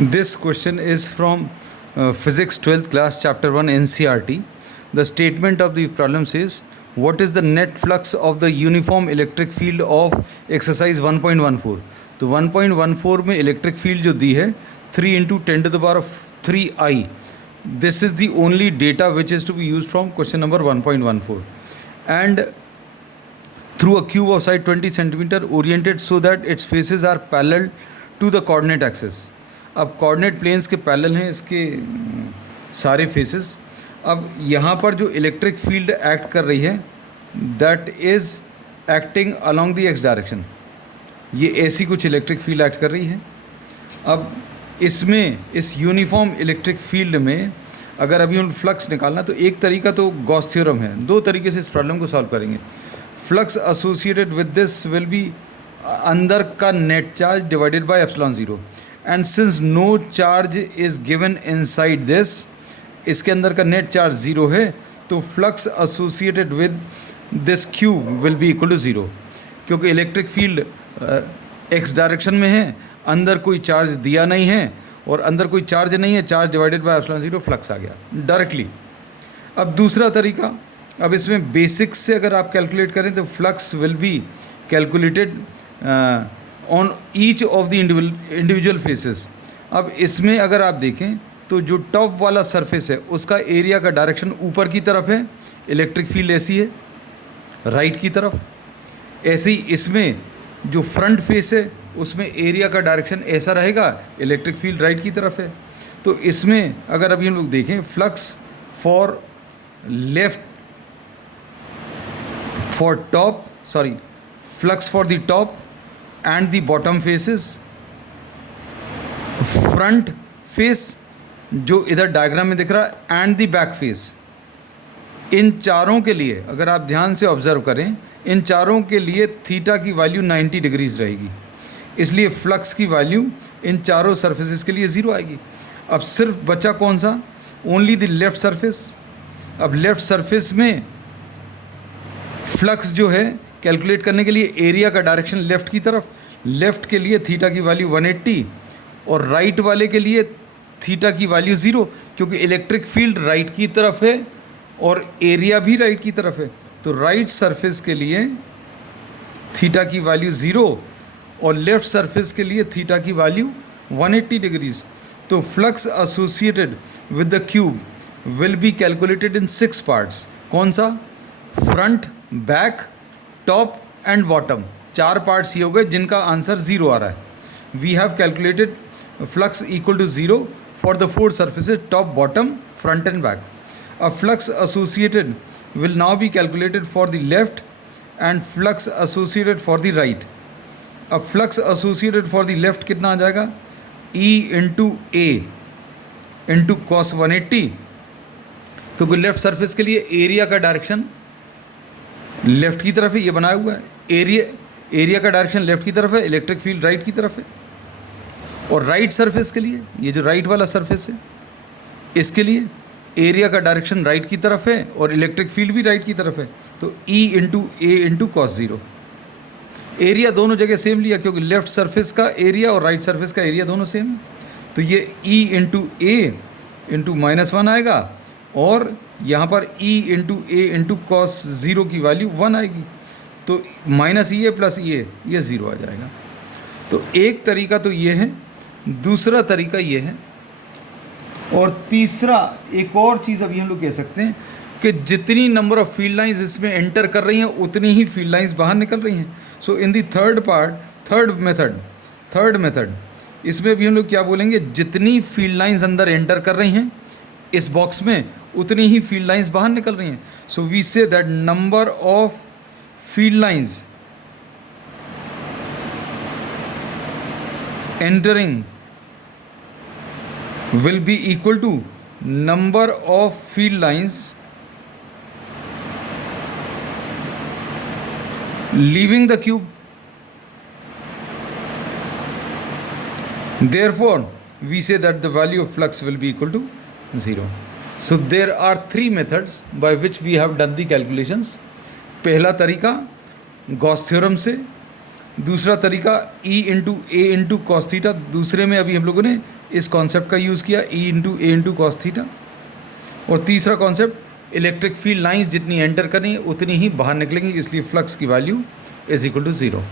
This question is from Physics 12th class, Chapter 1 NCRT. The statement of the problem says, what is the net flux of the uniform electric field of exercise 1.14? तो 1.14 में electric field जो दी है 3 into 10 to the power of 3i. This is the only data which is to be used from question number 1.14. And through a cube of side 20 centimeter oriented so that its faces are parallel to the coordinate axis. अब coordinate planes के parallel हैं इसके सारे faces. अब यहाँ पर जो electric field act कर रही है that is acting along the x direction. ये ऐसी कुछ इलेक्ट्रिक फील्ड एक्ट कर रही है. अब इसमें इस यूनिफॉर्म इलेक्ट्रिक फील्ड में अगर अभी हम फ्लक्स निकालना तो एक तरीका तो गॉस थ्योरम है. दो तरीके से इस प्रॉब्लम को सॉल्व करेंगे. Flux associated with this will be अंदर का net charge divided by epsilon zero. And since no charge is given inside this, इसके अंदर का नेट चार्ज ज़ीरो है, तो flux associated with this cube will be equal to zero. क्योंकि electric field X direction में है, अंदर कोई चार्ज दिया नहीं है और अंदर कोई चार्ज नहीं है, charge divided by epsilon zero, flux आ गया डायरेक्टली. अब दूसरा तरीका, अब इसमें बेसिक्स से अगर आप कैलकुलेट करें तो flux will be calculated on each of the individual faces. अब इसमें अगर आप देखें तो जो टॉप वाला सरफेस है उसका एरिया का डायरेक्शन ऊपर की तरफ है, इलेक्ट्रिक फील्ड ऐसी है राइट की तरफ. ऐसे ही इसमें जो फ्रंट फेस है उसमें एरिया का डायरेक्शन ऐसा रहेगा, इलेक्ट्रिक फील्ड राइट की तरफ है. तो इसमें अगर अभी हम लोग देखें flux for left for top flux for the top and the bottom faces, front face जो इधर डायग्राम में दिख रहा है and the back face, इन चारों के लिए अगर आप ध्यान से ऑब्जर्व करें, इन चारों के लिए थीटा की वैल्यू 90 डिग्रीज रहेगी. इसलिए फ्लक्स की वैल्यू इन चारों सरफेसेस के लिए ज़ीरो आएगी. अब सिर्फ बचा कौन सा? Only the left surface. अब लेफ़्ट सरफेस में फ्लक्स जो है कैलकुलेट करने के लिए एरिया का डायरेक्शन लेफ़्ट की तरफ, लेफ़्ट के लिए थीटा की वैल्यू 180 और राइट वाले के लिए थीटा की वैल्यू ज़ीरो, क्योंकि इलेक्ट्रिक फील्ड राइट की तरफ है और एरिया भी राइट की तरफ है. तो राइट सरफेस के लिए थीटा की वैल्यू ज़ीरो और लेफ़्ट सरफेस के लिए थीटा की वैल्यू 180 डिग्रीज. तो flux associated with the cube will be calculated in 6 parts. कौन सा? Front, back, top and bottom. 4 parts ये हो गए जिनका आंसर ज़ीरो आ रहा है. We have calculated flux equal to zero for the 4 surfaces top, bottom, front and back. अब flux associated will now be calculated for the left and flux associated for the right. अब flux associated for the left कितना आ जाएगा? E into A into cos 180, क्योंकि left surface के लिए area का direction left की तरफ है, ये बनाया हुआ है. एरिया का डायरेक्शन लेफ़्ट की तरफ है, इलेक्ट्रिक फील्ड राइट की तरफ है. और राइट सरफेस के लिए, ये जो राइट वाला सरफेस है इसके लिए एरिया का डायरेक्शन राइट की तरफ है और इलेक्ट्रिक फील्ड भी राइट की तरफ है. तो E into A into cos zero. Area दोनों जगह सेम लिया क्योंकि लेफ़्ट सरफेस का एरिया और राइट सरफेस का एरिया दोनों सेम है. तो ये E इंटू ए इंटू -1 आएगा और यहाँ पर E into A into cos zero की वैल्यू 1 आएगी. तो -EA प्लस EA ये ज़ीरो आ जाएगा. तो एक तरीका तो ये है, दूसरा तरीका ये है, और तीसरा एक और चीज़ अभी हम लोग कह सकते हैं कि जितनी नंबर ऑफ़ फील्ड लाइंस इसमें एंटर कर रही हैं उतनी ही फील्ड लाइंस बाहर निकल रही हैं. सो इन दी थर्ड मेथड इसमें भी हम लोग क्या बोलेंगे? जितनी फील्ड लाइंस अंदर एंटर कर रही हैं इस बॉक्स में उतनी ही फील्ड लाइंस बाहर निकल रही हैं. So we say that number of field lines entering will be equal to number of field lines leaving the cube. Therefore, we say that the value of flux will be equal to 0. So there are 3 methods by which we have done the calculations. पहला तरीका Gauss theorem से, दूसरा तरीका E into A into cos theta, दूसरे में अभी हम लोगों ने इस कॉन्सेप्ट का यूज़ किया, E into A into cos theta. और तीसरा कॉन्सेप्ट, इलेक्ट्रिक फील्ड लाइंस जितनी एंटर करें उतनी ही बाहर निकलेंगी, इसलिए फ्लक्स की वैल्यू इज इक्वल टू 0।